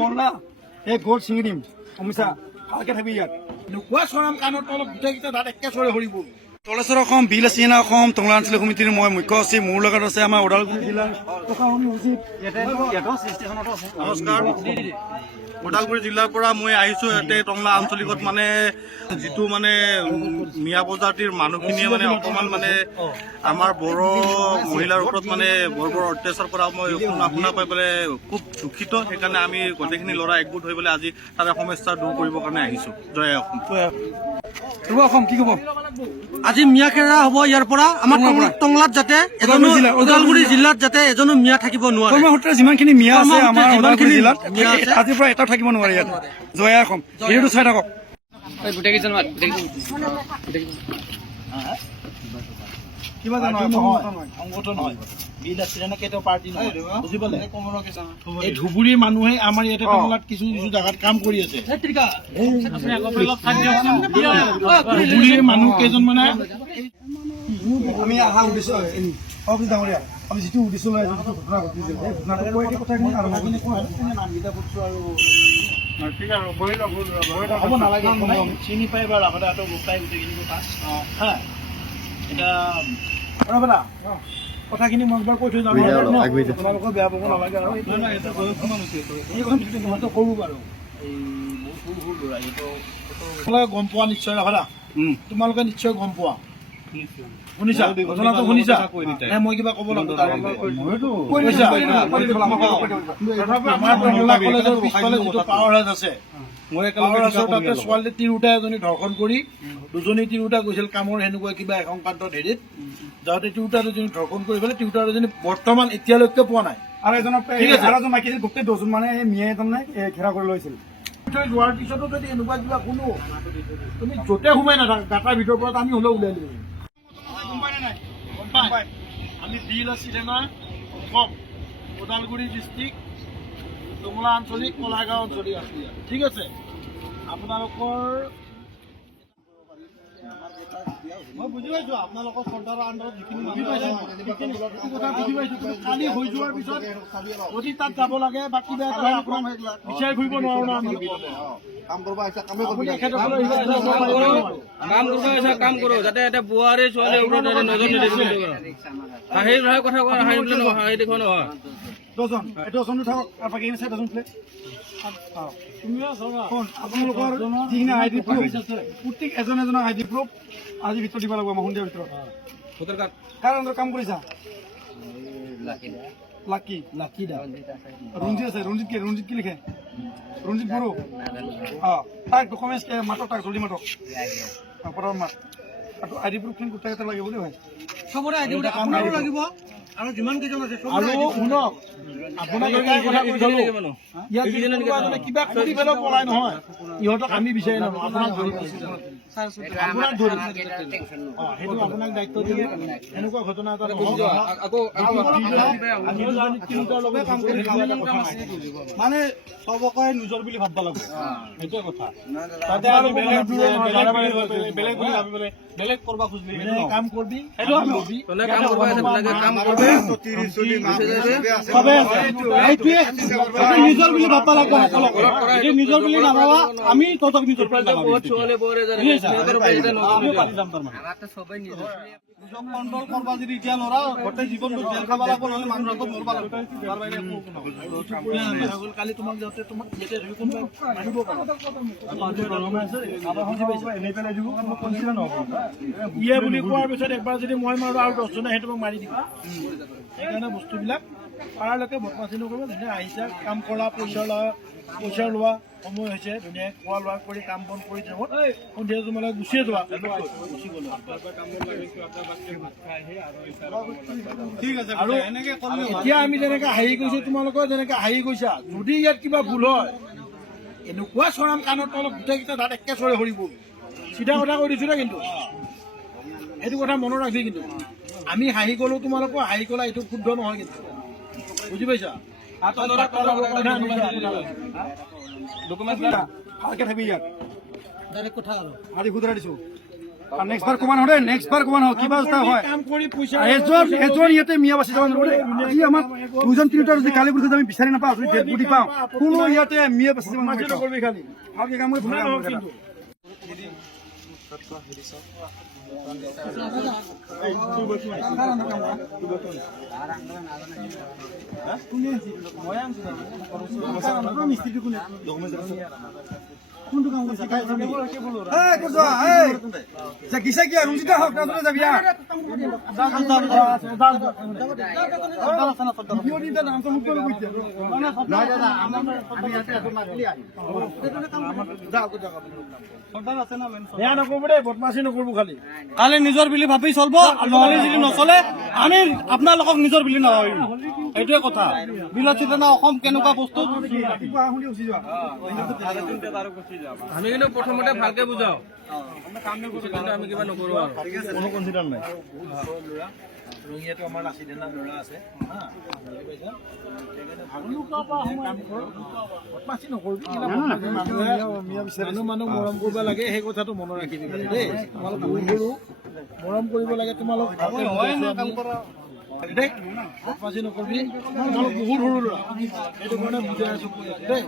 গড় না এই গড় ছিঙি দিম সমস্যা ভালকে থাকবি ইয়াত নোকোৱা চৰাম কাণত অলপ গোটেইকেইটা দাঁত একেচৰে সৰিব তলেশ্বৰ অসম বিল চিনা অসম টংলা আঞ্চলিক সমিতিৰ মই মুখ্য সচিব মোৰ লগত আছে আমাৰ ওদালগুৰি জিলাৰ নমস্কাৰ ওদালগুৰি জিলাৰ পৰা মই আহিছোঁ ইয়াতে টংলা আঞ্চলিকত মানে যিটো মানে মিয়া প্ৰজাতিৰ মানুহখিনিয়ে মানে অকণমান মানে আমাৰ বড়ো মহিলাৰ ওপৰত মানে বৰ অত্যাচাৰ কৰা মই শুনা পাই পেলাই খুব দুখিত সেইকাৰণে আমি গোটেইখিনি ল'ৰা একগোট হৈ পেলাই আজি তাৰে সমস্যা দূৰ কৰিবৰ কাৰণে আহিছোঁ জয় অসম অসম কি ক'ব আজি মিয়া খেৰা হ'ব ইয়াৰ পৰা আমাৰ টংলাত যাতে ওদালগুৰি জিলাত যাতে এজনো মিয়া থাকিব নোৱাৰে কৰ্মসূত্ৰে যিমানখিনি মিয়া আছে আমাৰ ওদালগুৰি জিলাত আজিৰ পৰা এটাও থাকিব নোৱাৰে ইয়াত জয় অসম ভিডিঅ'টো চাই থাকক কিবা জানো সংগঠন হয় বিল আছিলে নে কেইটা পাৰ্টি নহয় বুজি পালে এই ধুবুৰীৰ মানুহে আমাৰ ইয়াতে টংলাত কিছু কিছু জাগাত কাম কৰি আছে ধুবুৰীৰ মানুহ কেইজন মানে আমি অহা উদ্দেশ্য অফিচ ডাঙৰীয়া আমি যিটো উদ্দেশ্য লৈ যিটো ঘটনা ঘটিছিল সেই ঘটনাটো কৈ কথাখিনি আৰম্ভ হ'ব নালাগে চিনি পাই বাৰু আগতে আকৌ গোটাই গোটেইখিনি কথা হা এতিয়া কথাখিনি মই একবাৰ কৈ থৈ যাওঁ তোমালোকৰ বেয়া পাব নালাগে আৰু সৰু বাৰু এই বহুত সৰু ল'ৰা এইটো তোমালোকে গম পোৱা নিশ্চয় ৰাখা তোমালোকে নিশ্চয় গম পোৱা শুনিছা ঘটনাটো শুনিছা মই কিবা ক'ব লাগিব আমাৰ টংলা কলেজৰ পিছফালে যিটো পাৱাৰ হাউচ আছে পাৱাৰ হাউচৰ তাতে ছোৱালী তিৰোতা এজনী ধৰ্ষণ কৰি দুজনী তিৰোতা গৈছিল কামৰ সেনেকুৱা কিবা সংক্ৰান্তত হেৰিত যাওঁতে তিৰোতা দুজনী ধৰ্ষণ কৰি পেলাই তিৰোতা দুজনী বৰ্তমান এতিয়ালৈকে পোৱা নাই আৰু এজনৰ মাইকী গোটেই দহজন মানে মিয়াই তাৰমানে ঘেৰা কৰি লৈছিল যোৱাৰ পিছতো যদি এনেকুৱা কিবা শুনো তুমি য'তে সোমাই নাথাকা গাঁটাৰ ভিতৰৰ পৰা আমি হ'লেও উলিয়াই দিম আমি বিল আছিলে না অসম ওদালগুৰি ডিষ্ট্ৰিক্ট টংলা আঞ্চলিক কলাগাঁও অঞ্চলিক আছিলে ঠিক আছে আপোনালোকৰ মই বুজি পাইছোঁ আপোনালোকৰ চৰকাৰৰ আণ্ডাৰত যিখিনি বুজি পাইছোঁ কালি হৈ যোৱাৰ পিছত যদি তাত যাব লাগে বা কিবা বিচাৰি ফুৰিব নোৱাৰো না আমি কাম কৰো যাতে এটা বোৱাৰী ছোৱালী কথা কোৱা হাঁহি বুলি নহয় হাঁহি দেখুৱা নহয় দহজন দহজন থাকক বাকী চাই দহজন প্লেট আপোনালোকৰ যিখিনি আই ডি প্ৰুফ প্ৰত্যেক এজন এজনৰ আই ডি প্ৰুফ আজিৰ ভিতৰত দিব লাগিব আমাৰ সন্ধিয়াৰ ভিতৰত কাৰ আণ্ডাৰত কাম কৰিছা লাকি ৰঞ্জিত আছে ৰঞ্জিত কি লিখে ৰঞ্জিত বড়ো তাক ডকুমেণ্টছ মাতক তাক জলদি মাতক প্ৰথম মাত আৰু আই ডি প্ৰুফখিনি গোটাই এটা লাগিব বুলি হয় চবৰে আইডি আপোনাৰো লাগিব আৰু যিমান কেইজন আছে আৰু শুনক আপোনাক এটাই কথা কৈ থলো ইয়াত কিবা কৰি পেলাই পলাই নহয় ইহঁতক আমি বিচাৰি নাপাওঁ আপোনাক ধৰি আপোনাক ধৰি সেইটো আপোনাক দায়িত্ব দিলে এনেকুৱা ঘটনা এটা তিনিটাৰ লগে কাম কৰি মানে চবকে নিজৰ বুলি ভাবিব লাগিব সেইটোৱে কথা তাতে আৰু বেলেগ বুলি ভাবি পেলাই বেলেগ কৰিব খুজিলে কাম কৰবি সেইটো আমি নিজৰ বুলি ভাববা লাগিব নিজৰ বুলি নাভাবা আমি তহঁতক নিজৰ কণ্ট্ৰল কৰবা যদি এতিয়া ল'ৰা গোটেই জীৱনটো জেল খাব লাগিব নহ'লে মানুহ মৰবা লাগিব কালি তোমাক যাওঁতে তোমাক মাৰিব ইয়ে বুলি কোৱাৰ পিছত একবাৰ যদি মই মাৰো আৰু 10জনে সেইটো মোক মাৰি দিব সেইকাৰণে বস্তুবিলাক পাৰালৈকে বদমাচি নকৰিব ধুনীয়া আহিছে কাম কৰা পইচা লোৱা সময় হৈছে ধুনীয়াকৈ খোৱা লোৱা কৰি কাম বন কৰি যাব সন্ধিয়া তোমালোকে গুচিয়ে যোৱা গুচি গ'লো আৰু এতিয়া আমি যেনেকৈ হাঁহি গৈছোঁ তোমালোকেও যেনেকৈ হাঁহি গৈছা যদি ইয়াত কিবা ভুল হয় এনেকুৱা চৰাম কাণত অলপ গোটেইকেইটা দাঁত একেচৰে সৰিব চিধা কথা কৈ দিছোঁ দে কিন্তু সেইটো কথা মনত ৰাখবি কিন্তু আমি হাঁহি গ'লো তোমালোকো হাঁহি গ'লা এইটো শুদ্ধ নহয় কিন্তু বুজি পাইছা ভালকে থাকবি ইয়াত আজি সুধৰাই দিছোঁ নেক্সট বাৰ কমান হয় নেক্সট বাৰ কমান হয় কিবা এটা হয় এজন ইয়াতে মিয়া বাচি যাব নোৱাৰে আজি আমাক দুজন তিনিটা যদি কালি বুজি আমি বিচাৰি নাপাওঁ যদি ডেড বডি পাওঁ কোনো ইয়াতে মিয়া বাচি যাব নোৱাৰে খালি ভালকে কাম কৰি ভাল কিন্তু কোনটো কাম কৰিছে কিসা কি রুজিটা হক না তোরা যাবি ভিডিও দিতে নাম তো মুখ করে কইতে না দাদা আমি ইয়াতে এত মাগলি আই যাও যাও সর্দার আছে না মেন বেয়া নকরব রে বদমাশি নকরব খালি কালি নিজৰ বুলি ভাবি চলব নহলে যদি নচলে আমি আপোনালোকক নিজৰ বুলি নাভাবিম এইটোৱে কথা বিলাসিতা না অসম কেনেকুৱা বস্তু ৰাতিপুৱা আহুলি উঠি যোৱা আমি কিন্তু প্ৰথমতে ভালকে বুজাও আমি কিবা নকৰো আৰু কোনো কনসিডাৰ নাই ৰঙিয়াটো আমাৰ নাচিদে না ল'ৰা আছে মানুহ মৰম কৰিব লাগে সেই কথাটো মনত ৰাখিবি দেই তোমালোক সৰু মৰম কৰিব লাগে তোমালোক দেই বদমাচি নকৰিবি তোমালোক বহুত সৰু ল'ৰা সেইটো কাৰণে বুজাই আছো দেই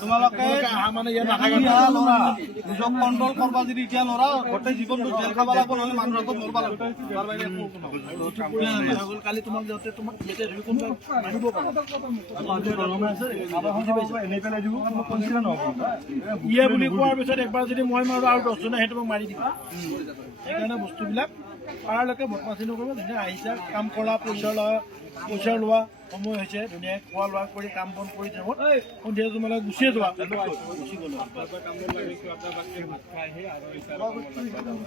তোমালোকে আহা মানে ইয়াত নাথাকে নিজক কণ্ট্ৰল কৰবা যদি এতিয়া নোৱাৰা গোটেই জীৱনটো জেল খাব লাগিব নহ'লে মানুহৰ হাতত মৰবা লাগিব তাৰ বাহিৰে একো নহয়। কালি তোমাক যাওঁতে তোমাক ইয়াতে ধৰি কোনোবাই মাৰিব ইয়ে বুলি কোৱাৰ পিছত একবাৰ যদি মই মাৰো আৰু 10জনে সেইটো মোক মাৰি দিব সেইকাৰণে বস্তুবিলাক পাৰালৈকে বদমাচি নকৰিব ধুনীয়া আহিছা কাম কৰা পইচা লোৱা সময় হৈছে ধুনীয়াকৈ খোৱা লোৱা কৰি কাম বন কৰি যাব সন্ধিয়া তোমালোকে গুচিয়ে যোৱা গুচি গ'লো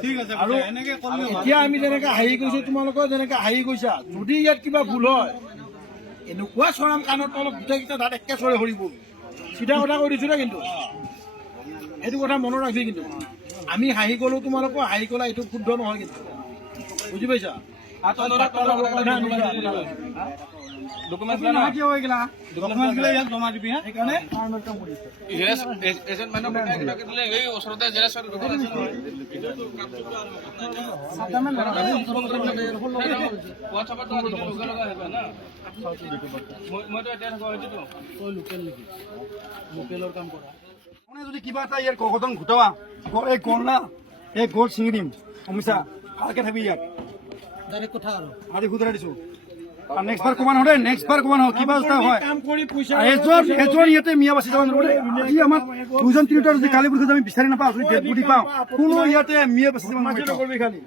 ঠিক আছে আৰু এনেকে কৰিলে এতিয়া আমি যেনেকে হাঁহি গৈছো তোমালোকৰ যেনেকে হাঁহি গৈছা যদি ইয়াত কিবা ভুল হয় এনেকুৱা চৰাম কাণৰ তলত গোটেইকেইটা দাঁত একে চৰে সৰিব চিধা কথা কৈ দিছো দে কিন্তু সেইটো কথা মনত ৰাখবি কিন্তু আমি হাঁহি গ'লো তোমালোকৰ হাঁহি গ'লা এইটো শুদ্ধ নহয় কিন্তু বুজি পাইছা ডকুমেণ্ট গিলা ইয়াত জমা দিবি হা সেইকাৰণে এজেণ্ট মানুহ দিলে এই ওচৰতে জেৰেক্স দোকান আছে হোৱাটছআপত লগা লগা আহিবা না মইতো এতিয়া থাকোঁ সেইটোতো লোকেলৰ কাম কৰা মানে যদি কিবা এটা ইয়াৰ কগতন ঘটাবা এই গল না এই গল ছিঙি দিম অমিছা ভালকে থাকবি ইয়াত ডাইৰেক্ট কথা আৰু আজি সুধৰাই দিছো নেক্সট বাৰ কমান হয় নেক্সট বাৰ কমান হয় কিবা এটা হয় কাম কৰি পইচা এজন ইয়াতে মিয়া বাচি যাব নোৱাৰে আজি আমাক দুজন তিনিটা যদি কালি বুজি আমি বিচাৰি নাপাওঁ যদি ডেড বডি পাওঁ কোনো ইয়াতে মিয়া বাচি যাব নোৱাৰে নকৰিবি খালি